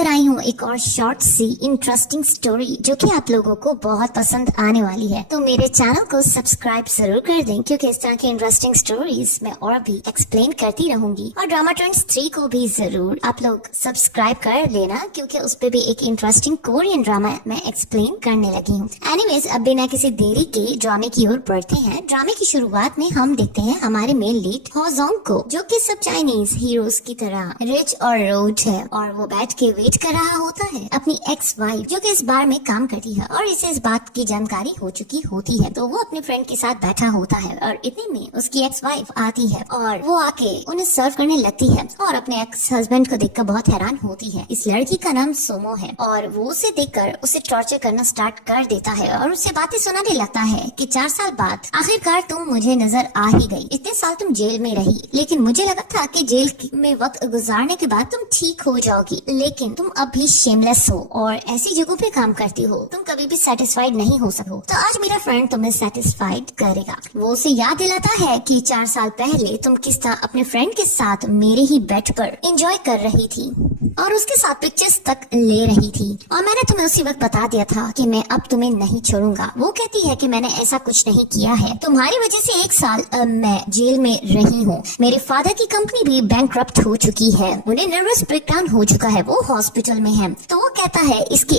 लेकर आई हूँ एक और शॉर्ट सी इंटरेस्टिंग स्टोरी जो कि आप लोगों को बहुत पसंद आने वाली है। तो मेरे चैनल को सब्सक्राइब जरूर कर दें क्योंकि इस तरह की इंटरेस्टिंग स्टोरीज मैं और भी एक्सप्लेन करती रहूंगी। और ड्रामा ट्रेंड्स 3 को भी जरूर आप लोग सब्सक्राइब कर लेना क्योंकि उस पे भी एक इंटरेस्टिंग कोरियन ड्रामा मैं एक्सप्लेन करने लगी हूँ। एनीवेज, अब बिना किसी देरी के ड्रामे की ओर बढ़ते हैं। ड्रामे की शुरुआत में हम देखते हैं हमारे मेन लीड होजोंग को, जो कि सब चाइनीज हीरोज की तरह रिच और रोड है और वो बैठ के वेट कर रहा होता है अपनी एक्स वाइफ जो कि इस बार में काम करती है और इसे इस बात की जानकारी हो चुकी होती है। तो वो अपने फ्रेंड के साथ बैठा होता है और इतने में उसकी एक्स वाइफ आती है और वो आके उन्हें सर्व करने लगती है और अपने एक्स हस्बैंड को देखकर बहुत हैरान होती है। इस लड़की का नाम सोमो है और वो उसे देखकर उसे टॉर्चर करना स्टार्ट कर देता है और उसे बातें सुनाने लगता है कि 4 साल बाद आखिरकार तुम मुझे नजर आ ही गई। इतने साल तुम जेल में रही, लेकिन मुझे लगा था कि जेल में वक्त गुजारने के बाद तुम ठीक हो जाओगी, लेकिन तुम अब भी शेमलेस हो और ऐसी जगहों पे काम करती हो, तुम कभी भी सेटिस्फाइड नहीं हो सको। तो आज मेरा फ्रेंड तुम्हें सेटिस्फाइड करेगा। वो उसे याद दिलाता है कि 4 साल पहले तुम किस तरह अपने फ्रेंड के साथ मेरे ही बेड पर एंजॉय कर रही थी और उसके साथ पिक्चर्स तक ले रही थी और मैंने तुम्हें उसी वक्त बता दिया था कि मैं अब तुम्हें नहीं छोड़ूंगा। वो कहती है कि मैंने ऐसा कुछ नहीं किया है, तुम्हारी वजह से 1 साल मैं जेल में रही हूँ। मेरे फादर की कंपनी भी बैंकक्रप्ट हो चुकी है, उन्हें नर्वस ब्रेकडाउन हो चुका है, वो हॉस्पिटल में है। तो वो कहता है इसके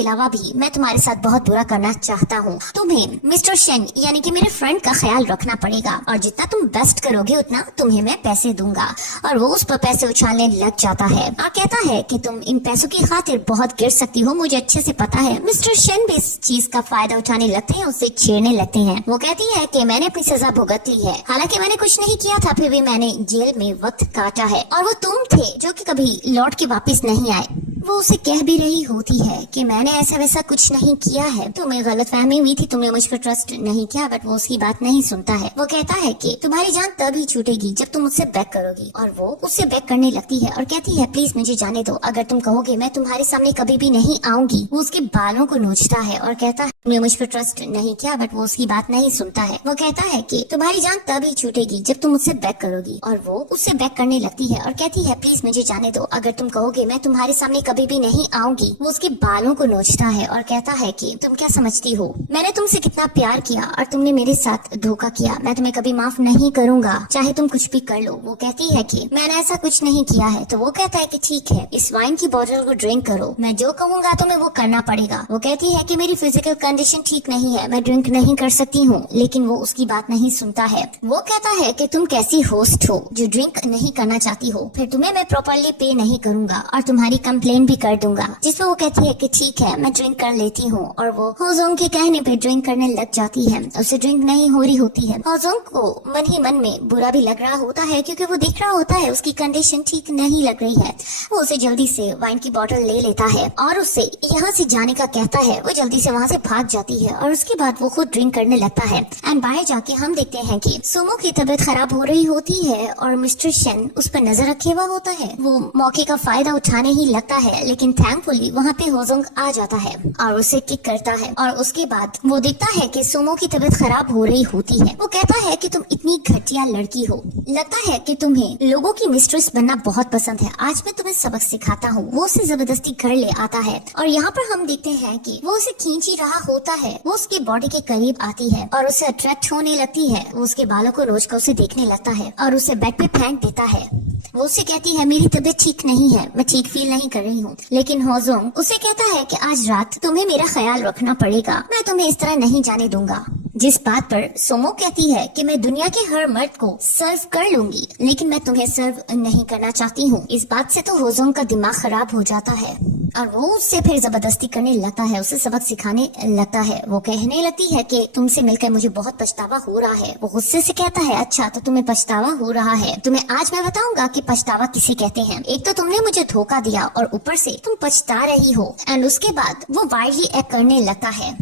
अलावा भी मैं तुम्हारे साथ बहुत बुरा करना चाहता हूँ। तुम्हें मिस्टर शेन यानी कि मेरे फ्रेंड का ख्याल रखना पड़ेगा और जितना तुम बेस्ट करोगे उतना तुम्हें मैं पैसे दूंगा। और वो उस पर पैसे उछालने लग जाता है और कहता है कि तुम इन पैसों की खातिर बहुत गिर सकती हो, मुझे अच्छे से पता है। मिस्टर शेन भी इस चीज का फायदा उठाने लगते हैं, उससे छेड़ने लगते हैं। वो कहती है कि मैंने अपनी सजा भुगत ली है, हालांकि मैंने कुछ नहीं किया था, फिर भी मैंने जेल में वक्त काटा है और वो तुम थे जो कि कभी लौट के वापस नहीं आए। वो उसे कह भी रही होती है कि मैंने ऐसा वैसा कुछ नहीं किया है, तुम्हें गलतफहमी हुई थी, तुमने मुझ पर ट्रस्ट नहीं किया। बट वो उसकी बात नहीं सुनता है। वो कहता है कि तुम्हारी जान तभी छूटेगी जब तुम मुझसे बैक करोगी और वो उससे बैक करने लगती है और कहती है प्लीज मुझे जाने दो, अगर तुम कहोगे मैं तुम्हारे सामने कभी भी नहीं आऊंगी। वो उसके बालों को नोचता है और कहता है तुमने मुझ पर ट्रस्ट नहीं किया। बट वो उसकी बात नहीं सुनता है। वो कहता है कि तुम्हारी जान तभी छूटेगी जब तुम मुझसे बैक करोगी और वो उससे बैक करने लगती है और कहती है प्लीज मुझे जाने दो, अगर तुम कहोगे मैं तुम्हारे सामने कभी भी नहीं आऊंगी। वो उसके बालों को नोचता है और कहता है कि तुम क्या समझती हो, मैंने तुमसे कितना प्यार किया और तुमने मेरे साथ धोखा किया, मैं तुम्हें कभी माफ नहीं करूंगा, चाहे तुम कुछ भी कर लो। वो कहती है कि मैंने ऐसा कुछ नहीं किया है। तो वो कहता है कि ठीक है, इस वाइन की बोतल को ड्रिंक करो, मैं जो कहूंगा तुम्हें वो करना पड़ेगा। वो कहती है कि मेरी फिजिकल कंडीशन ठीक नहीं है, मैं ड्रिंक नहीं कर सकती हूँ, लेकिन वो उसकी बात नहीं सुनता है। वो कहता है कि तुम कैसी होस्ट हो जो ड्रिंक नहीं करना चाहती हो, फिर तुम्हें मैं प्रॉपरली पे नहीं करूंगा और तुम्हारी कंप्लेन भी कर दूंगा। जिसपे वो कहती है कि ठीक है मैं ड्रिंक कर लेती हूँ और वो होजोंग के कहने पे ड्रिंक करने लग जाती है। उसे ड्रिंक नहीं हो रही होती है। होजोंग को मन ही मन में बुरा भी लग रहा होता है क्योंकि वो देख रहा होता है उसकी कंडीशन ठीक नहीं लग रही है। वो उसे जल्दी से वाइन की बोतल ले लेता है और उससे यहाँ से जाने का कहता है। वो जल्दी से वहाँ से भाग जाती है और उसके बाद वो खुद ड्रिंक करने लगता है। एंड बाहर जाके हम देखते हैं कि सोमो की तबीयत खराब हो रही होती है और मिस्टर शेन उस पर नजर रखे हुआ होता है। वो मौके का फायदा उठाने ही लगता है, लेकिन थैंकफुली वहाँ पे होजोंग आ जाता है और उसे किक करता है और उसके बाद वो देखता है कि सोमो की तबीयत खराब हो रही होती है। वो कहता है कि तुम इतनी घटिया लड़की हो, लगता है कि तुम्हें लोगों की मिस्ट्रेस बनना बहुत पसंद है, आज मैं तुम्हें सबक सिखाता हूँ। वो उसे जबरदस्ती घर ले आता है और यहाँ पर हम देखते हैं कि वो उसे खींच ही रहा होता है। वो उसके बॉडी के करीब आती है और उसे अट्रैक्ट होने लगती है। वो उसके बालों को नोच कर उसे देखने लगता है और उसे बेड पे फेंक देता है। वो उसे कहती है मेरी तबीयत ठीक नहीं है, मैं ठीक फील नहीं कर रही हूँ। लेकिन होजोंग उसे कहता है कि आज रात तुम्हें मेरा ख्याल रखना पड़ेगा, मैं तुम्हें इस तरह नहीं जाने दूंगा। जिस बात पर सोमो कहती है कि मैं दुनिया के हर मर्द को सर्व कर लूंगी, लेकिन मैं तुम्हें सर्व नहीं करना चाहती हूँ। इस बात से तो होजोंग का दिमाग खराब हो जाता है और वो उससे फिर जबरदस्ती करने लगता है, उसे सबक सिखाने लगता है। वो कहने लगती है कि तुमसे मिलकर मुझे बहुत पछतावा हो रहा है। वो गुस्से से कहता है अच्छा तो तुम्हें पछतावा हो रहा है, तुम्हें आज मैं बताऊंगा कि पछतावा किसे कहते हैं। एक तो तुमने मुझे धोखा दिया और ऊपर से तुम पछता रही हो। एंड उसके बाद वो वाइल्डली एक्ट करने लगता है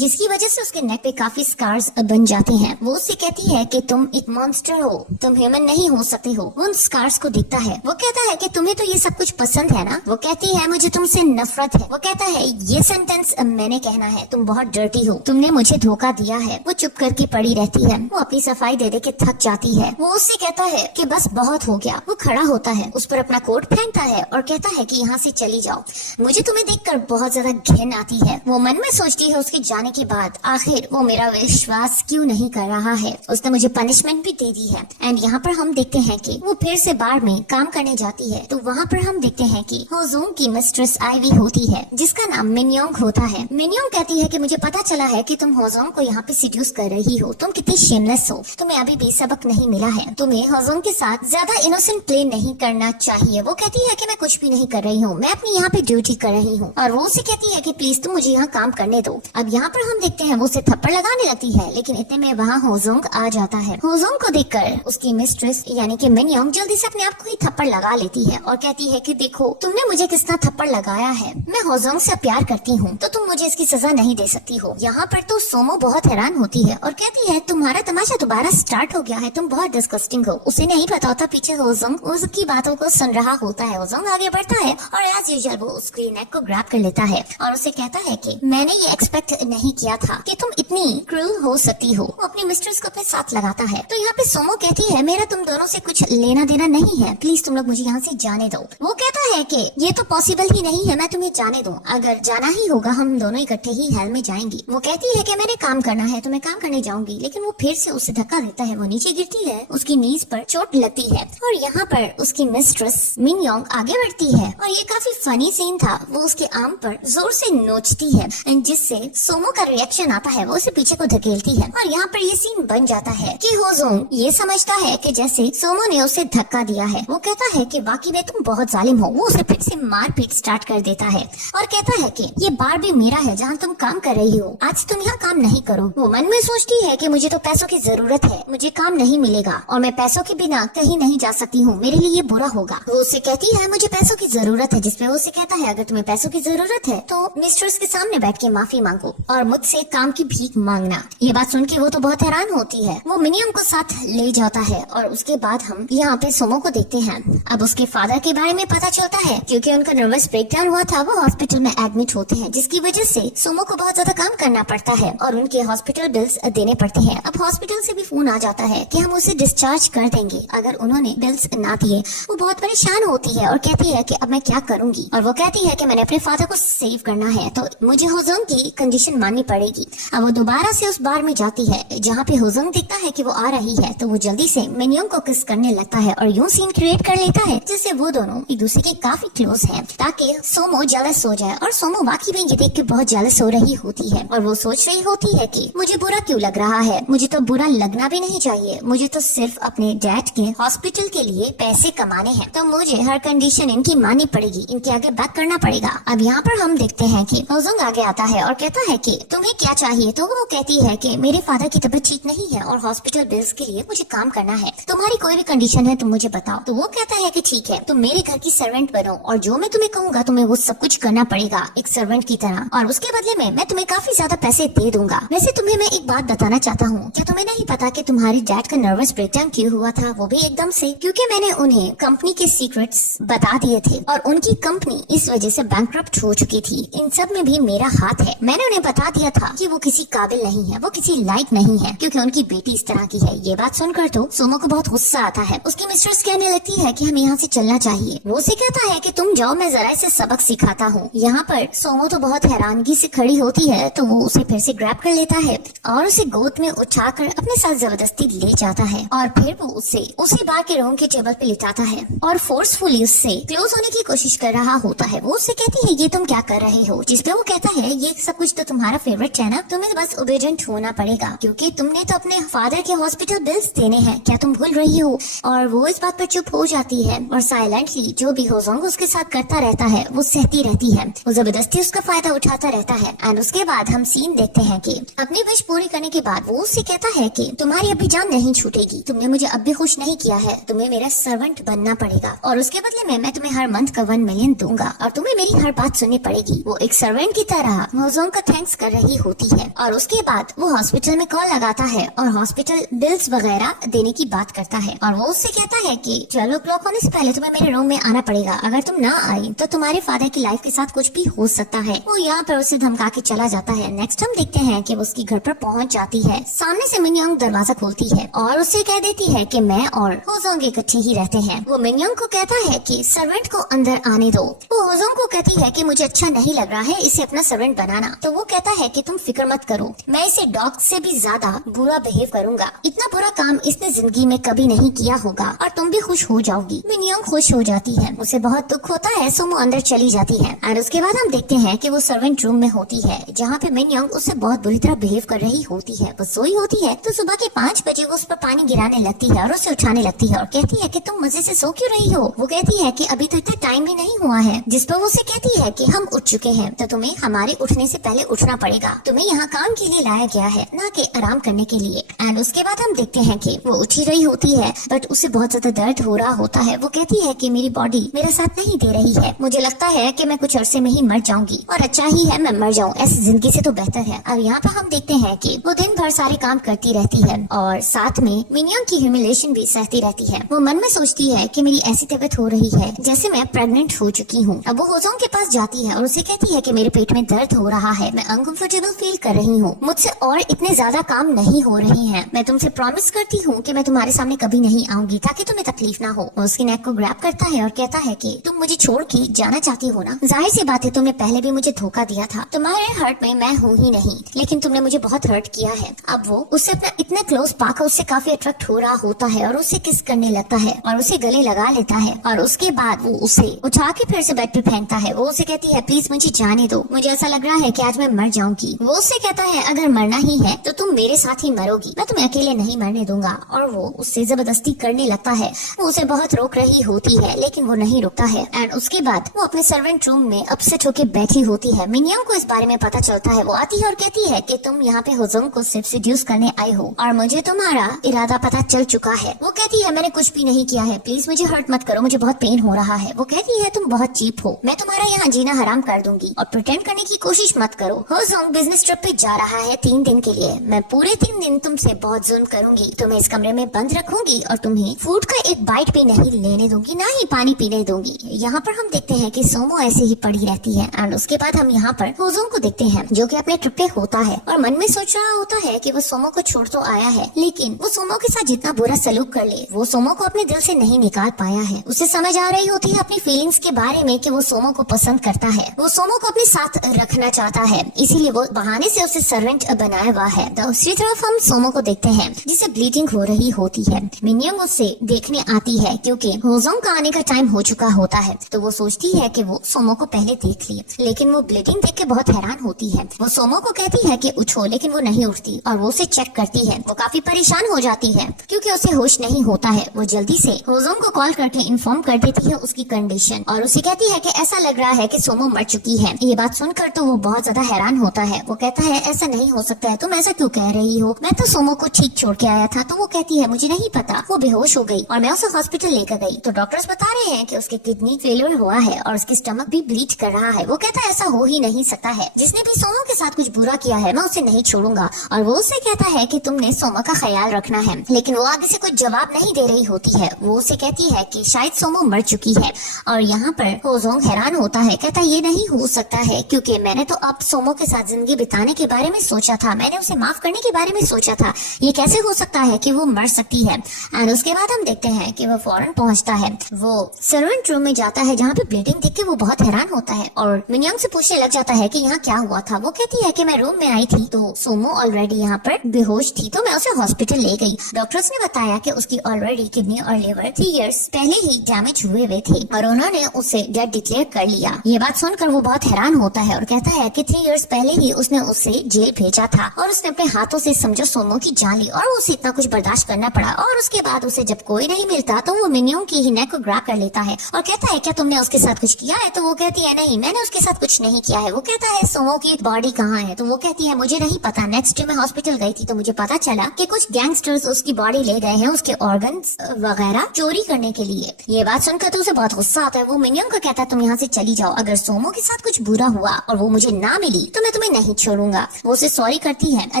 जिसकी वजह से उसके नेक पे काफी स्कार्स बन जाते हैं। वो उससे कहती है कि तुम एक मॉन्स्टर हो, तुम ह्यूमन नहीं हो सकते हो। वो उन स्कार्स को दिखता है। वो कहता है कि तुम्हें तो ये सब कुछ पसंद है ना। वो कहती है मुझे तुमसे नफरत है। वो कहता है ये सेंटेंस मैंने कहना है, तुम बहुत डर्टी हो, तुमने मुझे धोखा दिया है। वो चुप करके पड़ी रहती है। वो अपनी सफाई दे दे के थक जाती है। वो उससे कहता है कि बस बहुत हो गया। वो खड़ा होता है, उस पर अपना कोट फेंकता है और कहता है कि यहाँ से चली जाओ, मुझे तुम्हें देखकर बहुत ज्यादा घिन आती है। वो मन में सोचती है उसके जाने के बाद आखिर वो मेरा विश्वास क्यों नहीं कर रहा है, उसने मुझे पनिशमेंट भी दे दी है। एंड यहाँ पर हम देखते हैं कि वो फिर से बार में काम करने जाती है। तो वहाँ पर हम देखते हैं कि होजोंग की मिस्ट्रेस आईवी होती है, जिसका नाम मिनयोंग होता है। मिनयोंग कहती है कि मुझे पता चला है कि तुम होजोंग को यहाँ पे सिड्यूस कर रही हो, तुम कितनी शेमलेस हो, तुम्हें अभी भी सबक नहीं मिला है, तुम्हें होजोंग के साथ ज्यादा इनोसेंट प्ले नहीं करना चाहिए। वो कहती है कि मैं कुछ भी नहीं कर रही हूँ, मैं अपनी यहाँ पे ड्यूटी कर रही हूँ। और वो उसे कहती है कि प्लीज तुम मुझे यहाँ काम करने दो। अब यहाँ पर हम देखते हैं वो उसे थप्पड़ लगाने लगती है, लेकिन इतने में वहाँ होजोंग आ जाता है। होजोंग को देखकर उसकी मिस्ट्रेस यानी कि मिनयोंग जल्दी से अपने आप को ही थप्पड़ लगा लेती है और कहती है कि देखो तुमने मुझे कितना थप्पड़ लगाया है, मैं होजोंग से प्यार करती हूँ, तो तुम मुझे इसकी सजा नहीं दे सकती हो। यहाँ पर तो सोमो बहुत हैरान होती है और कहती है तुम्हारा तमाशा दोबारा स्टार्ट हो गया है, तुम बहुत डिस्गस्टिंग हो। उसे नहीं पता होता पीछे होजोंग उसकी बातों को सुन रहा होता है। होजोंग आगे बढ़ता है और एज यूजुअल वो उसकी नेक को ग्रैब कर लेता है और उसे कहता है कि मैंने ये एक्सपेक्ट नहीं किया था कि तुम इतनी क्रूल हो सकती हो। वो अपनी मिस्ट्रेस को अपने साथ लगाता है। तो यहाँ पे सोमो कहती है मेरा तुम दोनों से कुछ लेना देना नहीं है, प्लीज तुम लोग मुझे यहाँ से जाने दो। वो कहता है कि ये तो पॉसिबल ही नहीं है, मैं तुम्हें जाने दूं, अगर जाना ही होगा हम दोनों इकट्ठे ही हेल में जाएंगी। वो कहती है कि मैंने काम करना है तो मैं काम करने जाऊंगी, लेकिन वो फिर से उसे धक्का देता है। वो नीचे गिरती है, उसकी नीज पर चोट लगती है और यहाँ पर उसकी मिस्ट्रेस मिनयोंग आगे बढ़ती है और ये काफी फनी सीन था। वो उसके आर्म पर जोर से नोचती है जिससे सोमो का रिएक्शन आता है, वो उसे पीछे को धकेलती है और यहाँ पर ये सीन बन जाता है कि होजोंग ये समझता है कि जैसे सोमो ने उसे धक्का दिया है। वो कहता है कि बाकी में तुम बहुत जालिम हो। वो उसे फिर से मारपीट स्टार्ट कर देता है और कहता है कि ये बार भी मेरा है जहाँ तुम काम कर रही हो, आज तुम यहाँ काम नहीं करो। वो मन में सोचती है कि मुझे तो पैसों की जरूरत है, मुझे काम नहीं मिलेगा और मैं पैसों के बिना कहीं नहीं जा सकती हूँ, मेरे लिए ये बुरा होगा। वो उससे कहती है मुझे पैसों की जरूरत है, जिसपे वो उसे कहता है अगर तुम्हें पैसों की जरूरत है तो मिस्ट्रेस के सामने बैठ के माफी मांगो और मुझसे काम की भीख मांगना। ये बात सुन के वो तो बहुत हैरान होती है। वो मिनियम को साथ ले जाता है और उसके बाद हम यहाँ पे सोमो को देखते हैं। अब उसके फादर के बारे में पता चलता है, क्योंकि उनका नर्वस ब्रेकडाउन हुआ था, वो हॉस्पिटल में एडमिट होते हैं, जिसकी वजह से सोमो को बहुत ज्यादा काम करना पड़ता है और उनके हॉस्पिटल बिल्स देने पड़ते हैं। अब हॉस्पिटल से भी फोन आ जाता है कि हम उसे डिस्चार्ज कर देंगे अगर उन्होंने बिल्स ना दिए। वो बहुत परेशान होती है और कहती है कि अब मैं क्या करूंगी, और वो कहती है कि मैंने अपने फादर को सेव करना है तो मुझे होजोंग की कंडीशन माननी पड़ेगी। अब वो दोबारा से उस बार में जाती है जहाँ पे होजोंग दिखता है कि वो आ रही है, तो वो जल्दी से मिनयोंग को किस करने लगता है और यूं सीन क्रिएट कर लेता है जिससे वो दोनों एक दूसरे के काफी क्लोज हैं, ताकि सोमो जेलस हो जाए। और सोमो वाकई में ये देख के बहुत जेलस हो रही होती है और वो सोच रही होती है कि मुझे बुरा क्यों लग रहा है, मुझे तो बुरा लगना भी नहीं चाहिए, मुझे तो सिर्फ अपने डैड के हॉस्पिटल के लिए पैसे कमाने हैं, तो मुझे हर कंडीशन इनकी माननी पड़ेगी, इनके आगे बैक करना पड़ेगा। अब यहाँ पर हम देखते हैं कि होजोंग आगे आता है और कहता है कि तुम्हें क्या चाहिए, तो वो कहती है कि मेरे फादर की तबीयत ठीक नहीं है और हॉस्पिटल बिल्स के लिए मुझे काम करना है, तुम्हारी कोई भी कंडीशन है तुम मुझे बताओ। तो वो कहता है कि ठीक है, तुम मेरे घर की सर्वेंट बनो और जो मैं तुम्हें कहूँगा तुम्हें वो सब कुछ करना पड़ेगा एक सर्वेंट की तरह, और उसके बदले में मैं तुम्हें काफी ज्यादा पैसे दे दूंगा। वैसे तुम्हें मैं एक बात बताना चाहता हूँ, क्या तुम्हें नहीं पता कि तुम्हारे डैड का नर्वस ब्रेकडाउन क्यों हुआ था? वो भी एकदम से क्योंकि मैंने उन्हें कंपनी के सीक्रेट्स बता दिए थे और उनकी कंपनी इस वजह से बैंकरप्ट हो चुकी थी। इन सब में भी मेरा हाथ है। मैंने उन्हें बता दिया था कि वो किसी काबिल नहीं है, वो किसी लायक नहीं है, क्योंकि उनकी बेटी इस तरह की है। ये बात सुनकर तो सोमो को बहुत गुस्सा आता है। उसकी मिस्ट्रेस कहने लगती है कि हमें यहाँ से चलना चाहिए। वो उसे कहता है कि तुम जाओ, मैं जरा इसे सबक सिखाता हूँ। यहाँ पर सोमो तो बहुत हैरानगी से खड़ी होती है, तो वो उसे फिर से ग्रैब कर लेता है और उसे गोद में उठाकर अपने साथ जबरदस्ती ले जाता है और फिर वो उसे बाहर के रूम के टेबल पे लिटाता है और फोर्सफुली उससे क्लोज होने की कोशिश कर रहा होता है। वो उससे कहती है ये तुम क्या कर रहे हो, जिसपे वो कहता है ये सब कुछ तो तुम्हारा फेवरेट है ना, तुम्हें बस ओबीडिएंट होना पड़ेगा क्योंकि तुमने तो अपने फादर के हॉस्पिटल बिल्स देने हैं, क्या तुम भूल रही हो? और वो इस बात पर चुप हो जाती है और साइलेंटली जो भी होजोंग उसके साथ करता रहता है वो सहती रहती है। वो जबरदस्ती उसका फायदा उठाता रहता है। एंड उसके बाद हम सीन देखते हैं कि अपनी विश पूरी करने के बाद वो उससे कहता है कि तुम्हारी अभी जान नहीं छूटेगी, तुमने मुझे अब भी खुश नहीं किया है, तुम्हें मेरा सर्वेंट बनना पड़ेगा और उसके बदले में मैं तुम्हें हर मंथ का 1 मिलियन दूंगा और तुम्हें मेरी हर बात सुननी पड़ेगी। वो एक सर्वेंट की तरह होजोंग का थैंक्स कर कर रही होती है। और उसके बाद वो हॉस्पिटल में कॉल लगाता है और हॉस्पिटल बिल्स वगैरह देने की बात करता है और वो उससे कहता है कि 12 o'clock होने से पहले तुम्हें मेरे रूम में आना पड़ेगा, अगर तुम ना आई तो तुम्हारे फादर की लाइफ के साथ कुछ भी हो सकता है। वो यहाँ पर उसे धमका के चला जाता है। नेक्स्ट हम देखते हैं कि वो उसकी घर पर पहुंच जाती है। सामने से मिनयोंग दरवाजा खोलती है और उससे कह देती है कि मैं और होजोंग इकट्ठे ही रहते हैं। वो मिनयोंग को कहता है कि सर्वेंट को अंदर आने दो। वो होजोंग को कहती है कि मुझे अच्छा नहीं लग रहा है इसे अपना सर्वेंट बनाना। तो वो कहता है कि तुम फिक्र मत करो, मैं इसे डॉग से भी ज्यादा बुरा बिहेव करूंगा। इतना बुरा काम इसने जिंदगी में कभी नहीं किया होगा और तुम भी खुश हो जाओगी। मिनयोंग खुश हो जाती है, उसे बहुत दुख होता है। सोमो अंदर चली जाती है और उसके बाद हम देखते हैं कि वो सर्वेंट रूम में होती है जहाँ पे मिनयोंग उससे बहुत बुरी तरह बिहेव कर रही होती है। वो सोई होती है तो सुबह के 5 बजे वो उस पर पानी गिराने लगती है और उसे उठाने लगती है और कहती है कि तुम मजे से सो क्यों रही हो। वो कहती है कि अभी तो इतना टाइम ही नहीं हुआ है। जिस पर वो उसे कहती है कि हम उठ चुके हैं तो तुम्हें हमारे उठने से पहले उठना पड़ेगा। तुम्हें यहाँ काम के लिए लाया गया है, ना कि आराम करने के लिए। एंड उसके बाद हम देखते हैं कि वो उठ ही रही होती है बट उसे बहुत ज्यादा दर्द हो रहा होता है। वो कहती है कि मेरी बॉडी मेरा साथ नहीं दे रही है, मुझे लगता है कि मैं कुछ अरसे में ही मर जाऊंगी और अच्छा ही है मैं मर जाऊं, ऐसी जिंदगी से तो बेहतर है। अब यहाँ पर हम देखते हैं कि वो दिन भर सारे काम करती रहती है और साथ में मिनयोंग की ह्यूमिलेशन भी सहती रहती है। वो मन में सोचती है कि मेरी ऐसी तबीयत हो रही है जैसे मैं प्रेग्नेंट हो चुकी हूँ। अब वो होजोंग के पास जाती है और उसे कहती है कि मेरे पेट में दर्द हो रहा है, मैं अनकंफर्टेबल फील कर रही हूँ, मुझसे और इतने ज्यादा काम नहीं हो रहे हैं। मैं तुमसे प्रॉमिस करती हूँ कि मैं तुम्हारे सामने कभी नहीं आऊंगी ताकि तुम्हें तकलीफ ना हो। वो उसकी नेक को ग्रैब करता है और कहता है कि तुम मुझे छोड़ के जाना चाहती हो ना, जाहिर सी बात है तुमने पहले भी मुझे धोखा दिया था, तुम्हारे हर्ट में मैं हूँ ही नहीं, लेकिन तुमने मुझे बहुत हर्ट किया है। अब वो उससे अपना इतना क्लोज पाकर उससे काफी अट्रैक्ट हो रहा होता है और उसे किस करने लगता है और उसे गले लगा लेता है और उसके बाद वो उसे उठा के फिर से बेड पे फेंकता है। वो उसे कहती है प्लीज मुझे जाने दो, मुझे ऐसा लग रहा है कि आज मैं मर जाऊंगी। वो उससे कहता है अगर मरना ही है तो तुम मेरे साथ ही मरोगी, मैं तुम्हें अकेले नहीं मरने दूंगा। और वो उससे जबरदस्ती करने लगता है। वो उसे बहुत रोक रही होती है लेकिन वो नहीं रुकता है। एंड उसके बाद वो अपने सर्वेंट रूम में अपसेट होकर बैठी होती है। मिनयोंग को इस बारे में पता चलता है। वो आती है और कहती है कि तुम यहाँ पे होजोंग को सिर्फ सेड्यूस करने आई हो और मुझे तुम्हारा इरादा पता चल चुका है। वो कहती है मैंने कुछ भी नहीं किया है, प्लीज मुझे हर्ट मत करो, मुझे बहुत पेन हो रहा है। वो कहती है तुम बहुत चीप हो, मैं तुम्हारा यहाँ जीना हराम कर दूंगी और प्रिटेंड करने की कोशिश मत करो। होजोंग बिजनेस ट्रिप पे जा रहा है 3 दिन के लिए, मैं पूरे 3 दिन तुमसे बहुत जुल्म करूंगी, तुम्हें इस कमरे में बंद रखूंगी और तुम्हें फूड का एक बाइट भी नहीं लेने दूंगी, ना ही पानी पीने दूंगी। यहाँ पर हम देखते हैं कि सोमो ऐसे ही पड़ी रहती है। एंड उसके बाद हम यहाँ पर होजोंग को देखते हैं जो कि अपने ट्रिप पे होता है और मन में सोच रहा होता है कि वो सोमो को छोड़ तो आया है, लेकिन वो सोमो के साथ जितना बुरा सलूक कर ले वो सोमो को अपने दिल से नहीं निकाल पाया है। उसे समझ आ रही होती है अपनी फीलिंग्स के बारे में कि वो सोमो को पसंद करता है, वो सोमो को अपने साथ रखना चाहता है, इसीलिए वो बहाने से उसे सर्वेंट बनाया हुआ है। दूसरी तरफ हम सोमो को देखते हैं जिसे ब्लीडिंग हो रही होती है। मिनयोंग उसे देखने आती है क्योंकि होजोंग का आने का टाइम हो चुका होता है, तो वो सोचती है कि वो सोमो को पहले देख लिए, लेकिन वो ब्लीडिंग देख के बहुत हैरान होती है। वो सोमो को कहती है कि उठो, लेकिन वो नहीं उठती और वो उसे चेक करती है। वो काफी परेशान हो जाती है क्योंकि उसे होश नहीं होता है। वो जल्दी से होजोंग को कॉल करके इन्फॉर्म कर देती है उसकी कंडीशन और उसे कहती है कि ऐसा लग रहा है कि सोमो मर चुकी है। ये बात सुनकर तो वो बहुत ज्यादा हैरान होता है। वो कहता है ऐसा नहीं हो सकता है, तुम ऐसा क्यों कह रही हो, मैं तो सोमो को ठीक छोड़ के आया था। तो वो कहती है मुझे नहीं पता, वो बेहोश हो गई और मैं उसे हॉस्पिटल लेकर गई तो डॉक्टर्स बता रहे हैं कि उसके किडनी फेलियर हुआ है और उसकी स्टमक भी ब्लीड कर रहा है। वो कहता है ऐसा हो ही नहीं सकता है, जिसने भी सोमो के साथ कुछ बुरा किया है मैं उसे नहीं छोड़ूंगा। और वो उसे कहता है कि तुमने सोमो का ख्याल रखना है, लेकिन वो आगे से कोई जवाब नहीं दे रही होती है। वो उसे कहती है कि शायद सोमो मर चुकी है और यहाँ पर होजोंग हैरान होता है, कहता ये नहीं हो सकता है क्योंकि मैंने तो अब सोमो के साथ जिंदगी बिताने के बारे में सोचा था, मैंने उसे माफ करने के बारे में सोचा था, ये कैसे हो सकता है कि वो मर सकती है। एंड उसके बाद हम देखते हैं कि वो फौरन पहुंचता है, वो सर्वेंट रूम में जाता है जहाँ पे ब्लीडिंग देख के वो बहुत हैरान होता है और मिनयोंग से पूछने लग जाता है कि यहाँ क्या हुआ था। वो कहती है कि मैं रूम में आई थी तो सोमो ऑलरेडी यहाँ पर बेहोश थी तो मैं उसे हॉस्पिटल ले गई। डॉक्टर्स ने बताया कि उसकी ऑलरेडी किडनी और लिवर 3 इयर्स पहले ही डैमेज हुए थे और उन्होंने उसे डेड डिक्लेयर कर लिया। ये बात सुनकर वो बहुत हैरान होता है और कहता है कि 3 इयर्स पहले ही उसने उसे जेल भेजा था और उसने अपने हाथों से समझो सोमो की जान ली और उसे इतना कुछ बर्दाश्त करना पड़ा। और उसके बाद उसे जब कोई नहीं मिलता तो वो मिनयोंग की ही नेक को ग्रैब कर लेता है और कहता है क्या तुमने उसके साथ कुछ किया है। तो वो कहती है नहीं, मैंने उसके साथ कुछ नहीं किया है। वो कहता है सोमो की बॉडी कहाँ है। तो वो कहती है मुझे नहीं पता, नेक्स्ट डे मैं हॉस्पिटल गई थी तो मुझे पता चला कि कुछ गैंगस्टर्स उसकी बॉडी ले गए हैं उसके ऑर्गन्स वगैरह चोरी करने के लिए। ये बात सुनकर तो उसे बहुत गुस्सा आता है। वो मिनयोंग को कहता है तुम यहाँ से चली जाओ, अगर सोमो के साथ कुछ बुरा हुआ और वो मुझे ना मिली तो मैं मैं तुम्हें नहीं छोड़ूंगा। वो उसे सॉरी करती है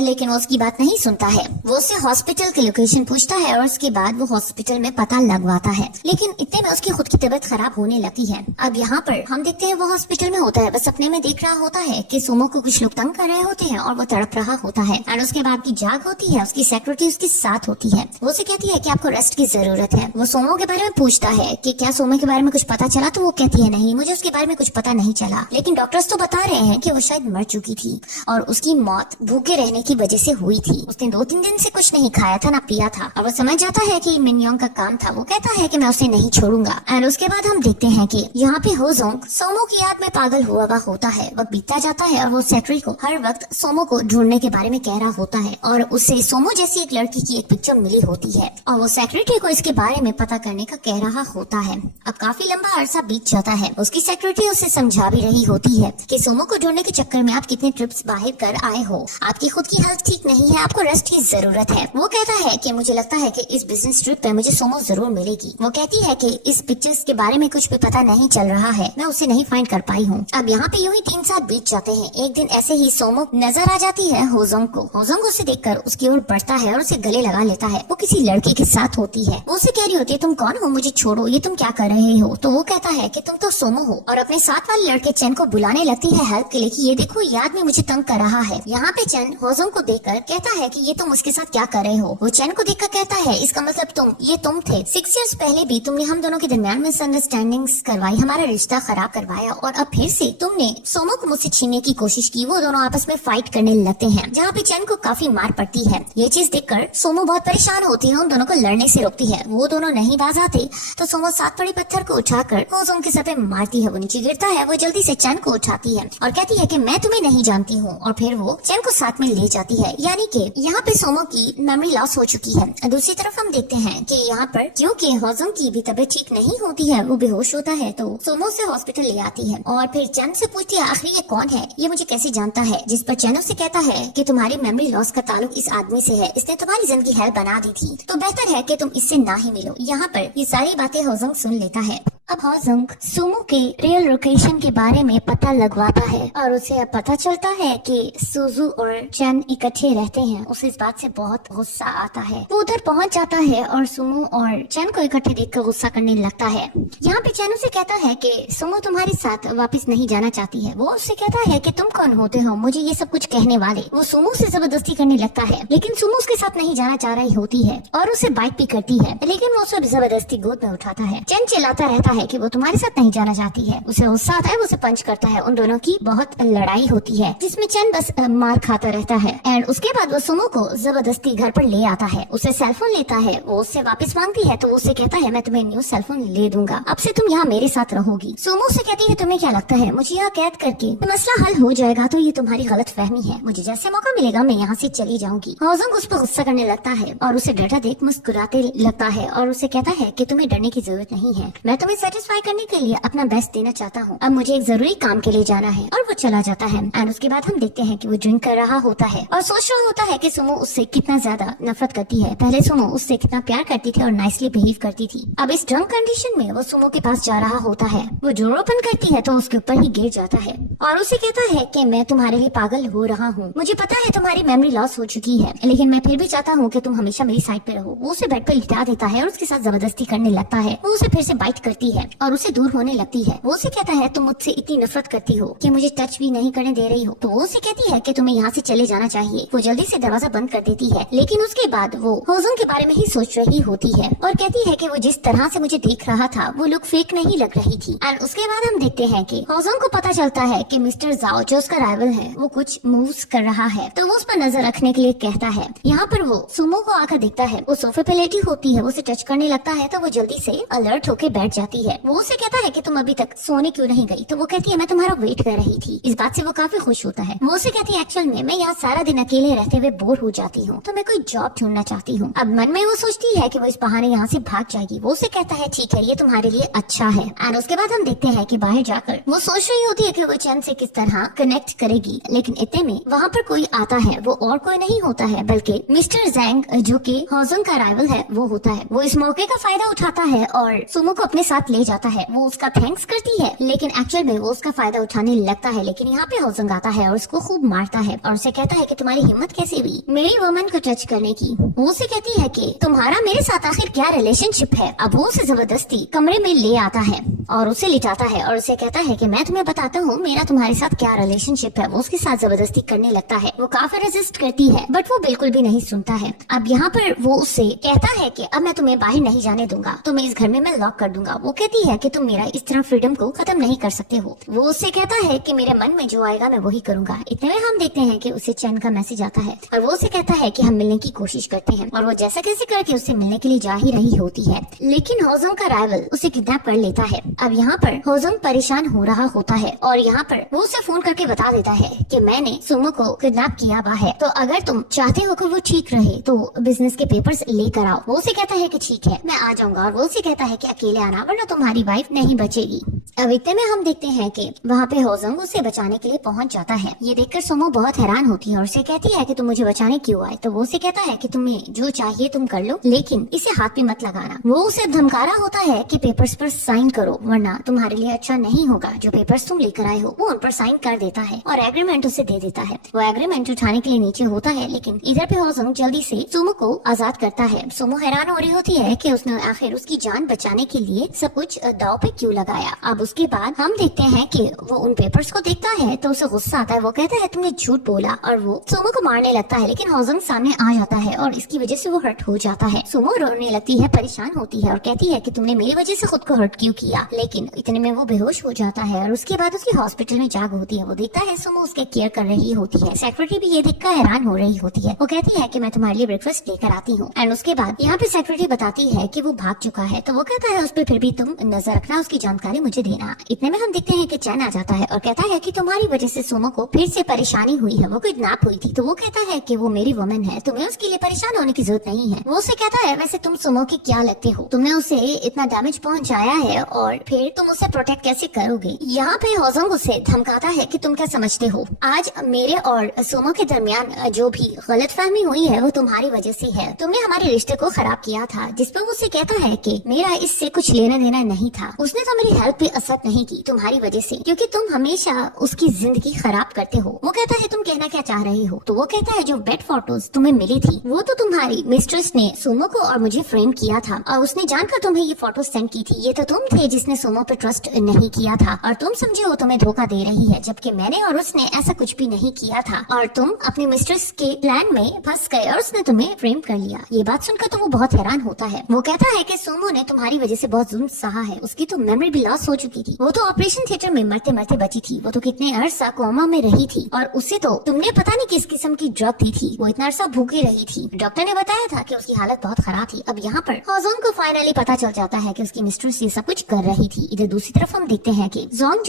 लेकिन वो उसकी बात नहीं सुनता है। वो उससे हॉस्पिटल की लोकेशन पूछता है और उसके बाद वो हॉस्पिटल में पता लगवाता है, लेकिन इतने में उसकी खुद की तबीयत खराब होने लगती है। अब यहाँ पर हम देखते हैं वो हॉस्पिटल में होता है, बस सपने में देख रहा होता है कि सोमो को कुछ लोग तंग कर रहे होते हैं और वो तड़प रहा होता है। और उसके बाद की जाग होती है, उसकी सेक्रेटरी उसके साथ होती है। वो उसे कहती है कि आपको रेस्ट की जरूरत है। वो सोमो के बारे में पूछता है कि क्या सोमो के बारे में कुछ पता चला, तो वो कहती है नहीं, मुझे उसके बारे में कुछ पता नहीं चला, लेकिन डॉक्टर्स तो बता रहे हैं कि वो शायद मर चुकी थी और उसकी मौत भूखे रहने की वजह से हुई थी। उसने 2-3 दिन से कुछ नहीं खाया था ना पिया था और वो समझ जाता है कि मिनयोंग का काम था। वो कहता है कि मैं उसे नहीं छोड़ूंगा। और उसके बाद हम देखते हैं कि यहाँ पे होजोंग सोमो की याद में पागल हुआ होता है। वक्त बीतता जाता है और वो सेक्रेटरी को हर वक्त सोमो को ढूंढने के बारे में कह रहा होता है और उसे सोमो जैसी एक लड़की की एक पिक्चर मिली होती है और वो सेक्रेटरी को इसके बारे में पता करने का कह रहा होता है। अब काफी लंबा अरसा बीत जाता है। उसकी सेक्रेटरी उसे समझा भी रही होती है कि सोमो को ढूंढने के चक्कर में आप कितने ट्रिप्स बाहर कर आए हो, आपकी खुद की हेल्थ ठीक नहीं है, आपको रेस्ट की जरूरत है। वो कहता है कि मुझे लगता है कि इस बिजनेस ट्रिप पे मुझे सोमो जरूर मिलेगी। वो कहती है कि इस पिक्चर्स के बारे में कुछ भी पता नहीं चल रहा है, मैं उसे नहीं फाइंड कर पाई हूँ। अब यहाँ पे यूं ही 3 साल बीत जाते हैं। एक दिन ऐसे ही सोमो नजर आ जाती है होजोंग को। होजोंग उसे देखकर उसकी ओर बढ़ता है और उसे गले लगा लेता है। वो किसी लड़के के साथ होती है। वो उसे कह रही होती है तुम कौन हो, मुझे छोड़ो, ये तुम क्या कर रहे हो। तो वो कहता है कि तुम तो सोमो हो और अपने साथ वाले लड़के चैन को बुलाने लगती है हेल्प के लिए कि ये देखो ये आदमी मुझे तंग कर रहा है। यहाँ पे चैन होजोंग को देखकर कहता है कि ये तुम उसके साथ क्या कर रहे हो। वो चैन को देखकर कहता है इसका मतलब ये तुम थे। 6 इयर्स पहले भी तुमने हम दोनों के दरमियान मिसअंडरस्टैंडिंग्स करवाई, हमारा रिश्ता खराब करवाया और अब फिर से तुमने सोमो को मुझसे छीनने की कोशिश की। वो दोनों आपस में फाइट करने लगते हैं जहाँ पे चैन को काफी मार पड़ती है। ये चीज देखकर सोमो बहुत परेशान होती है, उन दोनों को लड़ने से रोकती है। वो दोनों नहीं बाज आते तो सोमो 7 बड़े पत्थर को उठाकर होजोंग के सर पे मारती है। वो नीचे गिरता है। वो जल्दी से चैन को उठाती है और कहती है कि मैं तुम्हें नहीं जानती हूँ और फिर वो चैन को साथ में ले जाती है। यानी कि यहाँ पे सोमो की मेमोरी लॉस हो चुकी है। दूसरी तरफ हम देखते हैं कि यहाँ पर क्योंकि होजोंग की भी तबीयत ठीक नहीं होती है, वो बेहोश होता है, तो सोमो से हॉस्पिटल ले आती है और फिर चैन से पूछती है आखिर ये कौन है, ये मुझे कैसे जानता है। जिस पर चैन से कहता है कि तुम्हारी मेमोरी लॉस का ताल्लुक इस आदमी से है, इसने तुम्हारी जिंदगी हेल्प बना दी थी, तो बेहतर है कि तुम इससे ना ही मिलो। यहाँ पर ये सारी बातें होजोंग सुन लेता है। अब होजोंग सोमो के रियल लोकेशन के बारे में पता लगवाता है और उसे अब पता चलता है कि सुजू और चैन इकट्ठे रहते हैं। उसे इस बात से बहुत गुस्सा आता है। वो उधर पहुंच जाता है और सुमो और चैन को इकट्ठे देखकर गुस्सा करने लगता है। यहाँ पे चैन उसे कहता है कि सुमो तुम्हारे साथ वापस नहीं जाना चाहती है। वो उससे कहता है कि तुम कौन होते हो मुझे ये सब कुछ कहने वाले। वो सुमो से जबरदस्ती करने लगता है, लेकिन सुमो उसके साथ नहीं जाना चाह रही होती है और उसे बाइट भी करती है, लेकिन वो उसे जबरदस्ती गोद में उठाता है। चैन चिल्लाता रहता है कि वो तुम्हारे साथ नहीं जाना चाहती है। उसे गुस्सा आता है, वो उसे पंच करता है। उन दोनों की बहुत लड़ाई होती है जिसमें चैन बस मार खाता रहता है। एंड उसके बाद वो सुमो को जबरदस्ती घर पर ले आता है। उसे सेलफोन लेता है। वो उससे वापस मांगती है तो वो उसे कहता है मैं तुम्हें न्यू सेलफोन ले दूंगा, अब से तुम यहाँ मेरे साथ रहोगी। सुमो से कहती है तुम्हें क्या लगता है मुझे यहाँ कैद करके मसला हल हो जाएगा, तो ये तुम्हारी गलत फहमी है, मुझे जैसे मौका मिलेगा मैं यहाँ से चली जाऊंगी। होजोंग उस पर गुस्सा करने लगता है और उसे डरता देख मुस्कुराते लगता है और उसे कहता है कि तुम्हें डरने की जरूरत नहीं है, मैं तुम्हें सेटिस्फाई करने के लिए अपना बेस्ट देना चाहता हूँ, अब मुझे एक जरूरी काम के लिए जाना है। और वो चला जाता है। एंड उसके बाद हम देखते हैं कि वो ड्रिंक कर रहा होता है और सोच रहा होता है कि सुमो उससे कितना ज्यादा नफरत करती है। पहले सुमो उससे कितना प्यार करती थी और नाइसली बिहेव करती थी। अब इस ड्रंक कंडीशन में वो सुमो के पास जा रहा होता है। वो डोर ओपन करती है तो उसके ऊपर ही गिर जाता है और उसे कहता है कि मैं तुम्हारे लिए पागल हो रहा हूँ, मुझे पता है तुम्हारी मेमोरी लॉस हो चुकी है, लेकिन मैं फिर भी चाहता हूँ कि तुम हमेशा मेरी साइड पे रहो। वो उसे बेड पर लिटा देता है और उसके साथ जबरदस्ती करने लगता है। वो उसे फिर से बाइट करती है और उसे दूर होने लगती है। वो उसे कहता है तुम मुझसे इतनी नफरत करती हो कि मुझे टच भी नहीं करने दे रही हो। तो वो उसे कहती है कि तुम्हें यहाँ से चले जाना चाहिए। वो जल्दी से दरवाजा बंद कर देती है, लेकिन उसके बाद वो होजोंग के बारे में ही सोच रही होती है और कहती है कि वो जिस तरह से मुझे देख रहा था वो लुक फेक नहीं लग रही थी। एंड उसके बाद हम देखते हैं कि होजोंग को पता चलता है कि मिस्टर जाओ जो उसका राइवल है वो कुछ मूव्स कर रहा है, तो वो उस पर नजर रखने के लिए कहता है। यहाँ पर वो सुमो को आकर देखता है। वो सोफे पे लेटी होती है। वो उसे टच करने लगता है तो वो जल्दी से अलर्ट होकर बैठ जाती है। वो उसे कहता है कि तुम अभी तक सोने क्यों नहीं गई। तो वो कहती है मैं तुम्हारा वेट कर रही थी। इस बात से वो काफी खुश होता है। वो उसे कहती है एक्चुअल में मैं यहाँ सारा दिन अकेले रहते हुए बोर हो जाती हूँ, तो मैं कोई जॉब ढूंढना चाहती हूँ। अब मन में वो सोचती है कि वो इस बहाने यहाँ से भाग जाएगी। वो उसे कहता है ठीक है ये तुम्हारे लिए अच्छा है। एंड उसके बाद हम देखते हैं कि बाहर जाकर वो सोच रही होती है कि वो चैन से किस तरह कनेक्ट करेगी, लेकिन इतने में वहाँ पर कोई आता है। वो और कोई नहीं होता है बल्कि मिस्टर जैंग जो कि होजोंग का राइवल है वो होता है। वो इस मौके का फायदा उठाता है और सुमो को अपने साथ ले जाता है। वो उसका थैंक्स करती है, लेकिन एक्चुअल में वो उसका फायदा उठाने लगता है, लेकिन यहाँ पे होजंग आता है और उसको खूब मारता है और उसे कहता है कि तुम्हारी हिम्मत कैसे हुई मेरी वुमन को टच करने की। वो उसे कहती है कि तुम्हारा मेरे साथ आखिर क्या रिलेशनशिप है। अब वो उसे जबरदस्ती कमरे में ले आता है और उसे लिटाता है और उसे कहता है कि मैं तुम्हें बताता हूँ मेरा तुम्हारे साथ क्या रिलेशनशिप है। वो उसके साथ जबरदस्ती करने लगता है। वो काफी रेजिस्ट करती है बट वो बिल्कुल भी नहीं सुनता है। अब यहाँ पर वो उससे कहता है कि अब मैं तुम्हें बाहर नहीं जाने दूंगा, तुम्हें इस घर में मैं लॉक कर दूंगा। वो कहती है कि तुम मेरा इस तरह फ्रीडम को खत्म नहीं कर सकते हो। वो उससे कहता है कि मेरे मन में जो आएगा मैं वही करूंगा। इतने में हम देखते हैं कि उसे चैन का मैसेज आता है और वो उसे कहता है कि हम मिलने की कोशिश करते हैं और वो जैसा कैसे करके उससे मिलने के लिए जा ही रही होती है, लेकिन होजोंग का राइवल उसे किडनैप कर लेता है। अब यहाँ पर होजोंग परेशान हो रहा होता है और यहाँ पर वो उसे फोन करके बता देता है कि मैंने सुमो को किडनैप किया हुआ है, तो अगर तुम चाहते हो कि वो ठीक रहे तो बिजनेस के पेपर्स लेकर आओ। वो उसे कहता है कि ठीक है मैं आ जाऊंगा और वो उसे कहता है कि अकेले आना वरना तुम्हारी वाइफ नहीं बचेगी। अब इतने में हम देखते हैं कि वहाँ पे होजोंग उसे बचाने के लिए पहुँच जाता है। ये देखकर सुमो बहुत हैरान होती है और उसे कहती है कि तुम मुझे बचाने क्यों आए। तो वो उसे कहता है कि तुम्हें जो चाहिए तुम कर लो लेकिन इसे हाथ में मत लगाना। वो उसे धमका रहा होता है कि पेपर्स पर साइन करो वरना तुम्हारे लिए अच्छा नहीं होगा। जो पेपर्स तुम लेकर आए हो वो उन पर साइन कर देता है और एग्रीमेंट उसे दे देता है। वो एग्रीमेंट उठाने के लिए नीचे होता है लेकिन इधर पे होजोंग जल्दी से सुमो को आजाद करता है। सुमो हैरान हो रही होती है कि उसने आखिर उसकी जान बचाने के लिए सब कुछ दाव पे क्यों लगाया। अब उसके बाद हम देखते हैं कि वो उन पेपर्स को देखता है तो उसे गुस्सा आता है। वो कहता है तुमने झूठ बोला और वो सुमो को मारने लगता है, लेकिन होजोंग सामने आ जाता है और इसकी वजह से वो हर्ट हो जाता है। सुमो रोने लगती है, परेशान होती है और कहती है कि तुमने मेरी वजह से खुद को हर्ट क्यों किया, लेकिन इतने में वो बेहोश हो जाता है और उसके बाद उसकी हॉस्पिटल में जाग होती है। वो देखता है सुमो उसके केयर कर रही होती है। सेक्रेटरी भी ये देखकर हैरान हो रही होती है। वो कहती है कि मैं तुम्हारे लिए ब्रेकफास्ट लेकर आती हूँ एंड उसके बाद यहाँ पे सेक्रेटरी बताती है कि वो भाग चुका है। तो वो कहता है उस पर फिर भी तुम नजर रखना, उसकी जानकारी मुझे देना। इतने में हम देखते हैं कि चैन आ जाता है और कहता है कि तुम्हारी वजह से सुमो को फिर से परेशानी हुई है, वो किडनैप हुई थी। तो वो कहता है कि वो मेरी वुमन है, तुम्हें उसके लिए परेशान होने की जरूरत नहीं है। वो उसे कहता है वैसे तुम सुमो की क्या लगते हो, तुमने उसे इतना डैमेज पहुंचाया है और फिर तुम उसे प्रोटेक्ट कैसे करोगे। यहाँ पे होजोंग उसे धमकाता है कि तुम क्या समझते हो, आज मेरे और सुमो के दरमियान जो भी गलतफहमी हुई है वो तुम्हारी वजह से है। तुमने हमारे रिश्ते को खराब किया था। जिस पर वो उसे कहता है कि मेरा इससे कुछ लेना देना नहीं था, उसने तो मेरी हेल्प पे असर नहीं की तुम्हारी वजह से, क्योंकि तुम हमेशा उसकी जिंदगी खराब करते हो। वो कहता है तुम कहना क्या चाह रही हो। तो वो कहता है जो बेड फोटोज तुम्हें मिली थी वो तो तुम्हारी मिस्ट्रेस ने सुमो को और मुझे फ्रेम किया था और उसने जानकर तुम्हें ये फोटो सेंड की थी। ये तो तुम थे जिसने सुमो पे ट्रस्ट नहीं किया था और तुम समझे हो तुम्हें धोखा दे रही है, जबकि मैंने और उसने ऐसा कुछ भी नहीं किया था और तुम अपनी मिस्ट्रेस के प्लान में फंस गए और उसने तुम्हें फ्रेम कर लिया। ये बात सुनकर तो वो बहुत हैरान होता है। वो कहता है कि सुमो ने तुम्हारी वजह से बहुत जुल्म सहा है, उसकी तो मेमोरी भी लॉस हो चुकी थी, वो तो ऑपरेशन थिएटर में मरते मरते बची थी, वो तो कितने अरसा कोमा में रही थी और उसे तो तुमने पता नहीं किस किस्म की ड्रग दी थी, वो इतना अरसा भूखी रही थी। डॉक्टर ने बताया था कि उसकी हालत बहुत खराब थी। अब यहाँ पर होजोंग को फाइनली पता चल जाता है कि उसकी मिस्ट्रेस ये सब कुछ कर रही थी। इधर दूसरी तरफ हम देखते हैं कि जेंग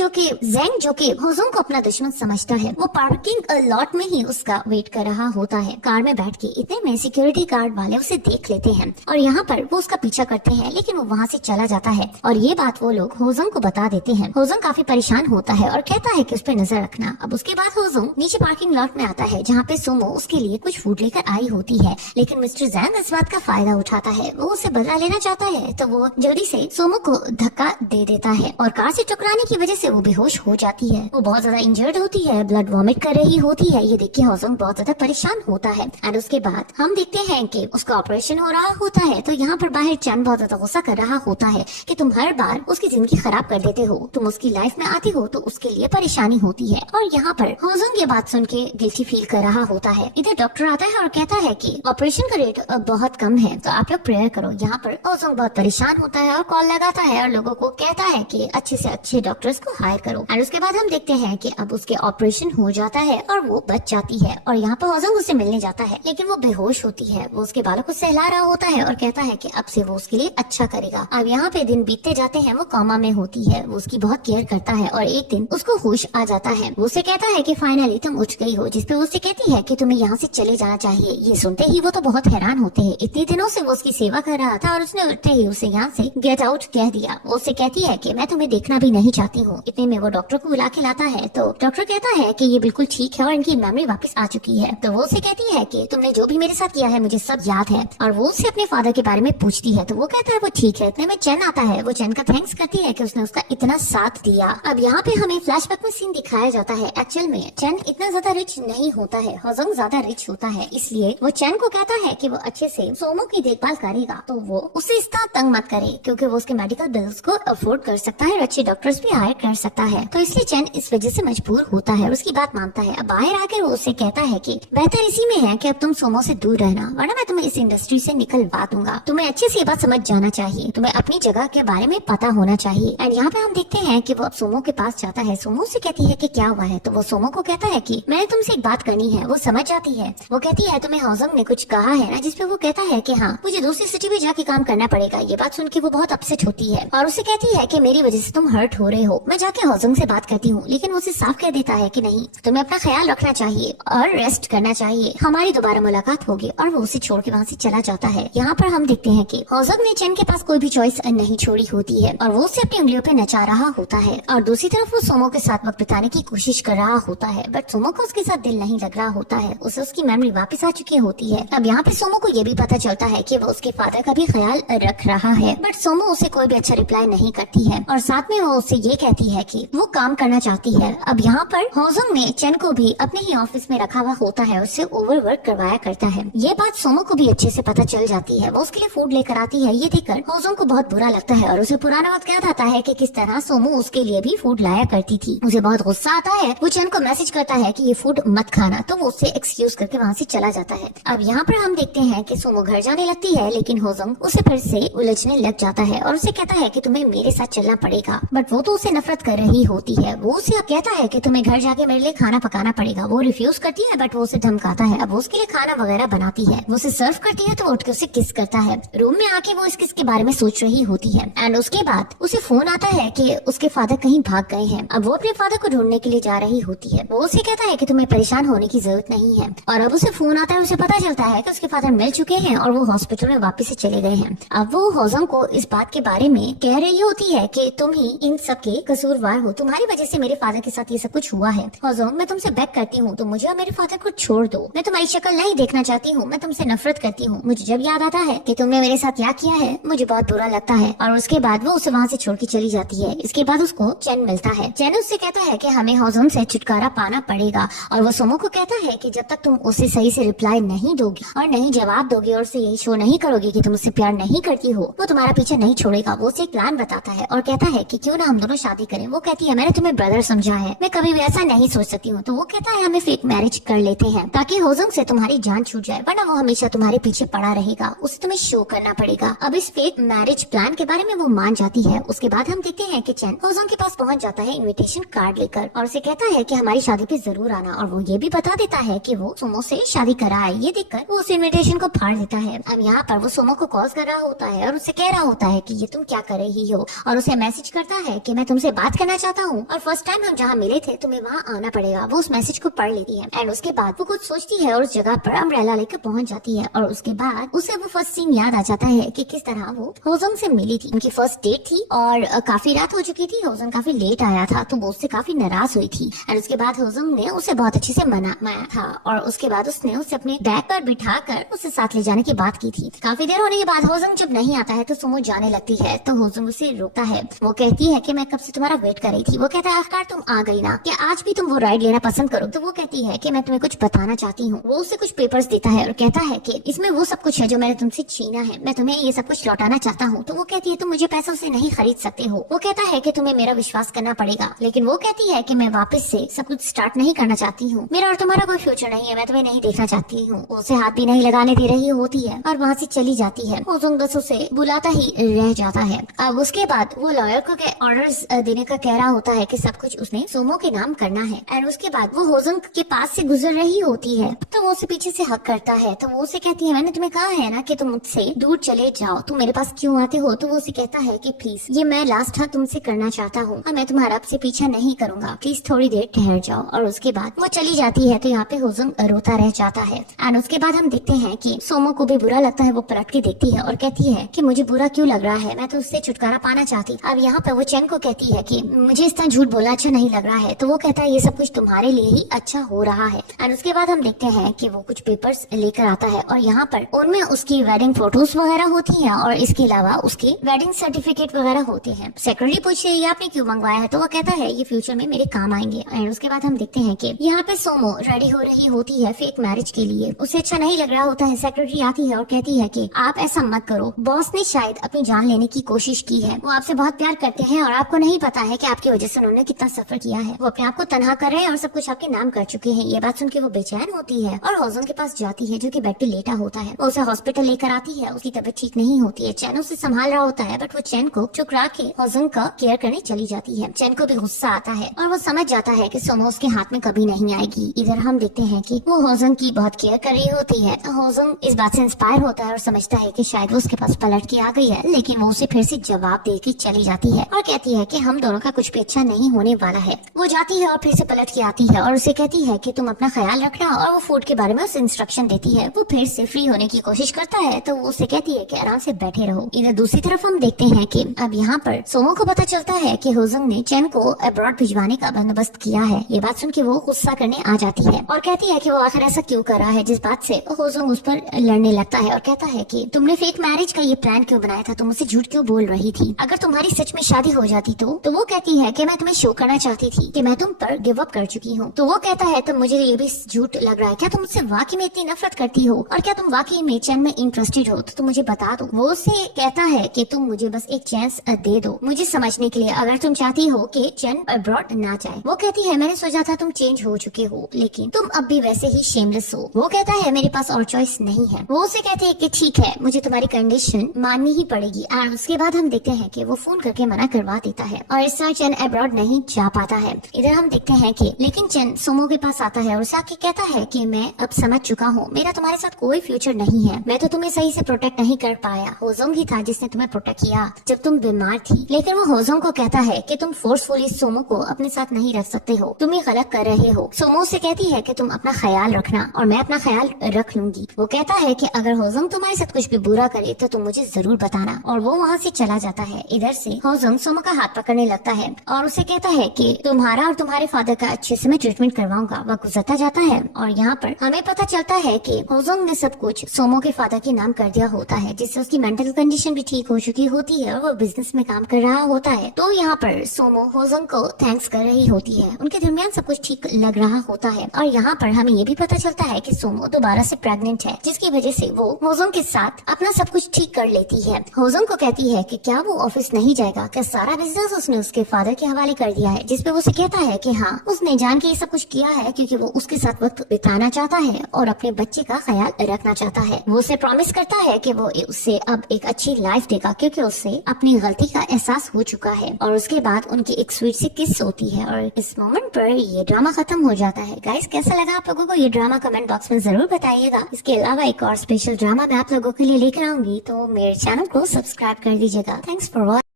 जो कि होजोंग को अपना दुश्मन समझता है, वो पार्किंग लॉट में ही उसका वेट कर रहा होता है कार में बैठ के। इतने में सिक्योरिटी गार्ड वाले उसे देख लेते हैं और यहाँ पर वो उसका पीछा करते हैं, लेकिन वो वहाँ से चला जाता है और ये बात वो लोग होजोंग को बता देते हैं। होजोंग काफी परेशान होता है और कहता है कि उस पर नजर रखना। अब उसके बाद होजोंग नीचे पार्किंग लॉट में आता है जहाँ पे सुमो उसके लिए कुछ फूड लेकर आई होती है, लेकिन मिस्टर जेंग इस बात का फायदा उठाता है। वो उसे बदला लेना चाहता है तो वो जल्दी से सुमो को धक्का दे देता है और कार से टकराने की वजह से वो बेहोश हो जाती है। वो बहुत ज्यादा इंजर्ड होती है, ब्लड वॉमिट कर रही होती है। ये देख के होजोंग बहुत ज्यादा परेशान होता है एंड उसके बाद हम देखते हैं कि उसका ऑपरेशन हो रहा होता है। तो यहाँ पर बाहर चैन बहुत ज्यादा गुस्सा कर रहा होता है कि तुम हर बार उसकी जिंदगी खराब कर देते हो, तुम उसकी लाइफ में आती हो तो उसके लिए परेशानी होती है। और यहाँ पर होजोंग ये बात सुन के गिल्टी फील कर रहा होता है। इधर डॉक्टर आता है और कहता है कि ऑपरेशन का रेट बहुत कम है तो आप लोग प्रेयर करो। यहाँ पर होजोंग बहुत परेशान होता है और कॉल लगाता है और लोगों को कहता है कि अच्छे से अच्छे डॉक्टर्स को हायर करो। और उसके बाद हम देखते हैं कि अब उसके ऑपरेशन हो जाता है और वो बच जाती है और यहाँ पर होजोंग उससे मिलने जाता है, लेकिन वो बेहोश होती है। वो उसके बालों को सहला रहा होता है और कहता है कि अब से वो उसके लिए अच्छा करेगा। अब यहाँ पे दिन बीतते जाते हैं, वो कोमा में होती है। वो उसकी बहुत केयर करता है और एक दिन उसको होश आ जाता है। वो उसे कहता है कि फाइनली तुम उठ गई हो, जिसपे वो उसे कहती है कि तुम्हें यहाँ से चले जाना चाहिए। ये सुनते ही वो तो बहुत हैरान होते हैं। इतने दिनों से वो उसकी सेवा कर रहा था और उसने उठते ही उसे यहाँ से गेट आउट कह दिया। वो उसे कहती है कि मैं तुम्हें देखना भी नहीं चाहती हूँ। इतने में वो डॉक्टर को बुला के लाता है तो डॉक्टर कहता है कि ये बिल्कुल ठीक है और इनकी मेमोरी वापस आ चुकी है। तो वो उसे कहती है कि तुमने जो भी मेरे साथ किया है मुझे सब याद है और वो उससे अपने फादर के बारे में पूछती है। तो वो कहता है वो ठीक है। इतने में चैन आता है। वो चैन का थैंक्स करती है कि उसने उसका इतना साथ दिया। अब यहाँ पे हमें फ्लैशबैक में सीन दिखाया जाता है, एक्चुअल में चैन इतना ज्यादा रिच नहीं होता है, होजोंग ज्यादा रिच होता है, इसलिए वो चैन को कहता है कि वो अच्छे से सोमो की देखभाल करेगा, तो वो उसे इतना तंग मत करे क्योंकि वो उसके मेडिकल बिल्स को अफोर्ड कर सकता है और अच्छे डॉक्टर्स भी हायर कर सकता है। तो इसलिए चैन इस वजह से मजबूर होता है और उसकी बात मानता है। अब बाहर आकर वो उससे कहता है कि बेहतर इसी में है कि अब तुम सोमो से दूर रहना, वरना मैं तुम्हें इस इंडस्ट्री से निकलवा दूंगा। तुम्हें अच्छे से ये बात समझ जाना चाहिए, तुम्हें अपनी जगह के बारे में पता होना चाहिए। एंड यहाँ पे हम देखते हैं कि वो अब सोमो के पास जाता है, सोमो से कहती है कि क्या हुआ है, तो वो सोमो को कहता है कि मैंने तुमसे एक बात करनी है। वो समझ जाती है, वो कहती है तुम्हें होजोंग ने कुछ कहा है ना, जिसपे वो कहता है कि हाँ मुझे दूसरी सिटी में जाके काम करना पड़ेगा। ये बात सुन के वो बहुत अपसेट होती है और उसे कहती है कि मेरी वजह से तुम हर्ट हो रहे हो, मैं जाके होजोंग से बात करती हूँ। लेकिन वो उसे साफ कह देता है कि नहीं, तुम्हें अपना ख्याल रखना चाहिए और रेस्ट करना चाहिए, हमारी दोबारा मुलाकात होगी। और वो उसे छोड़ के वहाँ से चला जाता है। यहाँ पर हम देखते हैं कि होजोंग ने चैन के पास कोई भी चॉइस नहीं छोड़ी होती है और वो उसे अपनी उंगलियों पे नचा रहा होता है और दूसरी तरफ वो सोमो के साथ वक्त बिताने की कोशिश कर रहा होता है, बट सोमो को उसके साथ दिल नहीं लग रहा होता है, उसे उसकी मेमोरी वापस आ चुकी होती है। अब यहाँ पे सोमो को ये भी पता चलता है कि वो उसके फादर का भी ख्याल रख रहा है, बट सोमो उसे कोई भी अच्छा रिप्लाई नहीं करती है और साथ में वो उससे ये कहती है कि वो काम करना चाहती है। अब यहाँ पर होजोंग ने चैन को भी अपने ही ऑफिस में रखा हुआ होता है, उससे ओवरवर्क करवाया करता है। ये बात सोमो को भी अच्छे से पता चल जाती है, वो उसके लिए फूड लेकर आती है। ये देखकर होजोंग को बहुत बुरा लगता है और उसे पुराना वक्त याद आता है कि किस तरह सोमो उसके लिए भी फूड लाया करती थी। उसे बहुत गुस्सा आता है, वो चैन को मैसेज करता है कि ये फूड मत खाना, तो वो उससे एक्सक्यूज करके वहाँ से चला जाता है। अब यहाँ पर हम देखते हैं कि सोमो घर जाने लगती है, लेकिन होजोंग उसे फिर से उलझने लग जाता है और उसे कहता है कि तुम्हें मेरे साथ चलना पड़ेगा, बट वो तो उसे नफरत कर रही होती है। वो उसे अब कहता है कि तुम्हें घर जाके मेरे लिए खाना पकाना पड़ेगा। वो रिफ्यूज करती है, बट वो उसे धमकाता है। अब वो उसके लिए खाना वगैरह बनाती है, वो उसे सर्व करती है, तो वो उठ के उसे किस करता है। रूम में आके वो इस किस के बारे में सोच रही होती है एंड उसके बाद उसे फोन आता है कि उसके फादर कहीं भाग गए हैं। अब वो अपने फादर को ढूंढने के लिए जा रही होती है। वो उसे कहता है कि तुम्हें परेशान होने की जरूरत नहीं है और अब उसे फोन आता है, उसे पता चलता है कि उसके फादर मिल चुके हैं और वो हॉस्पिटल में वापस से चले गए हैं। अब वो होजोंग को इस बात के बारे में कह रही होती है कि तुम ही इन सब के कसूरवार हो, तुम्हारी वजह से मेरे फादर के साथ ये सब कुछ हुआ है। होजोंग मैं तुमसे बेग करती हूँ, तो मुझे और मेरे फादर को छोड़ दो, मैं तुम्हारी शक्ल नहीं देखना चाहती हूँ, मैं तुमसे नफरत करती हूँ। मुझे जब याद आता है कि तुमने मेरे साथ क्या किया है, मुझे बहुत बुरा लगता है। और उसके बाद वो उसे वहाँ से छोड़ के चली जाती है। इसके बाद उसको चैन मिलता है। चैन उससे कहता है कि हमें होजोंग से छुटकारा पाना पड़ेगा और वो सोमो को कहता है कि जब तक तुम उसे सही से रिप्लाई नहीं दोगी और नहीं जवाब दोगी और उसे यही शो नहीं करोगी कि तुम उससे प्यार नहीं करती हो, वो तुम्हारा पीछा नहीं छोड़ेगा। वो उसे एक प्लान बताता है और कहता है कि क्यों ना हम दोनों शादी करें। वो कहती है मैंने तुम्हें ब्रदर समझा है, मैं कभी भी ऐसा नहीं सोच सकती हूँ। तो वो कहता है हमें फेक मैरिज कर लेते हैं ताकि होजोंग से तुम्हारी जान छूट जाए, वरना वो हमेशा तुम्हारे पीछे पड़ा रहेगा, उसे तुम्हें शो करना पड़ेगा। अब इस फेक मैरिज प्लान के बारे में वो मान जाती है। उसके बाद हम देखते हैं कि चैन होजोंग के पास पहुंच जाता है इनविटेशन कार्ड लेकर और उसे कहता है कि हमारी शादी पे जरूर आना, और वो ये भी बता देता है कि वो सोमो से शादी करा है। ये देखकर वो उस इनविटेशन को फाड़ देता है। अब यहाँ पर वो सोमो को कॉल कर रहा होता है और उसे कह रहा होता है कि ये तुम क्या कर रही हो, और उसे मैसेज करता है कि मैं तुमसे बात करना चाहता हूँ और फर्स्ट टाइम हम जहाँ मिले थे तुम्हें वहाँ आना पड़ेगा। वो उस मैसेज को पढ़ लेती है एंड उसके बाद वो कुछ सोचती है और उस जगह पर अम्ब्रेला लेकर पहुंच जाती है और उसके बाद उसे वो फर्स्ट सीन याद आ जाता है कि किस तरह वो होजोंग से मिली थी। उनकी फर्स्ट डेट थी और काफी रात हो चुकी थी, होजोंग काफी लेट आया था, तो वो उससे काफी नाराज हुई थी एंड उसके बाद होजोंग ने उसे बहुत अच्छे से मनाया था और उसके बाद उसने उसे अपने बैग पर बिठाकर उसे साथ ले जाने की बात की थी। काफी देर होने के बाद होजोंग जब नहीं आता है तो सोमो जाने लगती है, तो होजोंग उसे रोकता है। वो कहती है कि मैं कब से तुम्हारा वेट कर रही थी। वो कहता है आखिरकार तुम आ गई ना, क्या आज भी तुम वो राइड लेना पसंद करो। तो वो कहती है कि मैं तुम्हें कुछ बताना चाहती हूँ। वो उसे कुछ पेपर्स देता है और कहता है कि इसमें वो सब कुछ है जो मैंने तुमसे छीना है, मैं तुम्हें ये सब कुछ लौटाना चाहता हूँ। तो वो कहती है तुम मुझे पैसों से नहीं खरीद सकते हो। वो कहता है कि तुम्हें मेरा विश्वास करना पड़ेगा, लेकिन वो कहती है कि मैं वापस से सब कुछ स्टार्ट नहीं करना चाहती हूँ, मेरा और तुम्हारा कोई फ्यूचर नहीं है, मैं तुम्हें नहीं देखना चाहती हूँ। उसे हाथ भी नहीं लगाने दे रही होती है और वहाँ से चली जाती है। होजोंग बस उसे बुलाता ही रह जाता है। अब उसके बाद वो लॉयर को ऑर्डर्स देने का कह रहा होता है कि सब कुछ उसने सोमो के नाम करना है एंड उसके बाद वो होजोंग के पास से गुजर रही होती है, तो वो उसे पीछे से हक करता है। तो वो उसे कहती है मैंने तुम्हें कहा है ना कि तुम मुझसे दूर चले जाओ, तुम मेरे पास क्यों आते हो। तो वो उसे कहता है कि प्लीज ये मैं लास्ट हक तुमसे करना चाहता हूँ, मैं तुम्हारा अब से पीछा नहीं करूंगा, प्लीज थोड़ी देर ठहर जाओ। और उसके बाद वो चली जाती है। तो यहाँ पे होजोंग रोता रह जाता है एंड उसके बाद हम देखते हैं कि सोमो को भी बुरा लगता है। वो पलट के देखती है और कहती है कि मुझे बुरा क्यों लग रहा है, मैं तो उससे छुटकारा पाना चाहती। अब यहाँ पे वो चैन को कहती है कि मुझे इस तरह झूठ बोलना अच्छा नहीं लग रहा है। तो वो कहता है ये सब कुछ तुम्हारे लिए ही अच्छा हो रहा है। एंड उसके बाद हम देखते हैं कि वो कुछ पेपर्स लेकर आता है और यहाँ पर उनमें उसकी वेडिंग फोटोज वगैरह होती हैं और इसके अलावा उसके वेडिंग सर्टिफिकेट वगैरह होते हैं। सेक्रेटरी पूछती है ये आपने क्यों मंगवाया है। तो वो कहता है ये फ्यूचर में मेरे काम आएंगे। एंड उसके बाद हम देखते हैं कि यहाँ पे सोमो रेडी हो रही होती है फेक मैरिज के लिए। उसे अच्छा नहीं लग रहा होता है। सेक्रेटरी आती है और कहती है कि आप ऐसा मत करो, बॉस ने शायद अपनी जान लेने की कोशिश की है, वो आपसे बहुत प्यार करते हैं और आपको नहीं पता है कि आपकी वजह से उन्होंने कितना सफर किया है। वो अपने आप को तनहा कर रहे हैं और सब कुछ आपके नाम कर चुके हैं। ये बात सुन के वो बेचैन होती है और होजन के पास जाती है जो कि बेड पे लेटा होता है। वो उसे हॉस्पिटल लेकर आती है। उसकी तबीयत ठीक नहीं होती है। चैन उसे संभाल रहा होता है बट वो चैन को चुकरा के होजन का केयर करने चली जाती है। चैन को भी गुस्सा आता है और वो समझ जाता है कि सोमो उसके हाथ में कभी नहीं आएगी। इधर हम देखते हैं कि वो होजन की बहुत केयर कर रही होती है। होजन इस बात से इंस्पायर होता है और समझता है कि शायद वो उसके पास पलट के आ गई है, लेकिन वो उसे फिर से जवाब दे के चली जाती है और कहती है कि हम दोनों का कुछ भी अच्छा नहीं होने वाला है। वो जाती है और फिर से पलट के आती है और उसे कहती है कि तुम अपना ख्याल रखना और वो फूड के बारे में उसे इंस्ट्रक्शन देती है। वो फिर से फ्री होने की कोशिश करता है तो वो उसे कहती है कि आराम से बैठे रहो। इधर दूसरी तरफ हम देखते हैं कि अब यहाँ पर सोमो को पता चलता है कि होजन ने चैन को अब्रॉड भिजवाने का बंदोबस्त किया है। ये बात सुन के वो गुस्सा करने आ जाती है और कहती है कि वो आखिर ऐसा क्यों कर रहा है, जिस बात से होजन उस पर लड़ने लगता है और कहता है कि तुमने फेक मैरिज का ये प्लान क्यों बनाया था, तुम मुझसे झूठ क्यों बोल रही थी, अगर तुम्हारी सच में शादी हो जाती तो वो कहती है कि मैं तुम्हें शो करना चाहती थी कि मैं तुम पर गिव अप कर चुकी हूँ। तो वो कहता है तो मुझे ये भी झूठ लग रहा है, क्या तुम मुझसे वाकई में इतनी नफरत करती हो और क्या तुम वाकई में चैन में इंटरेस्टेड हो तो तुम मुझे बता दो। वो उसे कहता है कि तुम मुझे बस एक चांस दे दो मुझे समझने के लिए, अगर तुम चाहती हो कि चैन अब्रॉड ना जाए। वो कहती है मैंने सोचा था तुम चेंज हो चुके हो लेकिन तुम अब भी वैसे ही शेमलेस हो। वो कहता है मेरे पास और चॉइस नहीं है। वो उसे कहते हैं कि ठीक है मुझे तुम्हारी कंडीशन माननी ही पड़ेगी। और उसके बाद हम देखते हैं कि वो फोन करके मना करवा देता है और इस तरह चैन अब्रॉड नहीं जा पाता है। इधर हम देखते हैं कि लेकिन चैन सोमो के पास आता है और उसे आके कहता है कि मैं अब समझ चुका हूँ, मेरा तुम्हारे साथ कोई फ्यूचर नहीं है, मैं तो तुम्हें सही से प्रोटेक्ट नहीं कर पाया, होजोंग ही था जिसने तुम्हें प्रोटेक्ट किया जब तुम बीमार थी। लेकिन वो होजोंग को कहता है कि तुम फोर्सफुली सोमो को अपने साथ नहीं रख सकते हो, तुम ये गलत कर रहे हो। सोमो से कहती है कि तुम अपना ख्याल रखना और मैं अपना ख्याल रख लूंगी। वो कहता है कि अगर होजोंग तुम्हारे साथ कुछ भी बुरा करे तो तुम मुझे जरूर बताना और वो वहाँ से चला जाता है। इधर से होजोंग सोमो का हाथ पकड़ने लगता है और उसे कहता है कि तुम्हारा और तुम्हारे फादर का अच्छे से मैं ट्रीटमेंट करवाऊंगा। वह गुजरता जाता है और यहाँ पर हमें पता चलता है कि होजोंग ने सब कुछ सोमो के फादर के नाम कर दिया होता है, जिससे उसकी मेंटल कंडीशन भी ठीक हो चुकी होती है और वो बिजनेस में काम कर रहा होता है। तो यहाँ पर सोमो होजोंग को थैंक्स कर रही होती है, उनके दरमियान सब कुछ ठीक लग रहा होता है। और यहाँ पर हमें ये भी पता चलता है कि सोमो दोबारा से प्रेग्नेंट है, जिसकी वजह से वो होजोंग के साथ अपना सब कुछ ठीक कर लेती है। होजोंग को कहती है कि क्या वो ऑफिस नहीं जाएगा, क्या सारा बिजनेस उसने उसके फादर के हवाले कर दिया है, जिसपे वो उसे कहता है कि हाँ उसने जान के ये सब कुछ किया है क्योंकि वो उसके साथ वक्त बिताना चाहता है और अपने बच्चे का ख्याल रखना चाहता है। वो उसे प्रॉमिस करता है कि वो उसे अब एक अच्छी लाइफ देगा क्योंकि उसे अपनी गलती का एहसास हो चुका है। और उसके बाद उनकी एक स्वीट सी किस होती है और इस मोमेंट पर ये ड्रामा खत्म हो जाता है। गाइस कैसा लगा आप लोगों को ये ड्रामा, कमेंट बॉक्स में जरूर बताइएगा। इसके अलावा एक और स्पेशल ड्रामा मैं आप लोगों के लिए लेकर आऊंगी, तो मेरे चैनल को सब्सक्राइब कर दीजिएगा। Thanks for watching.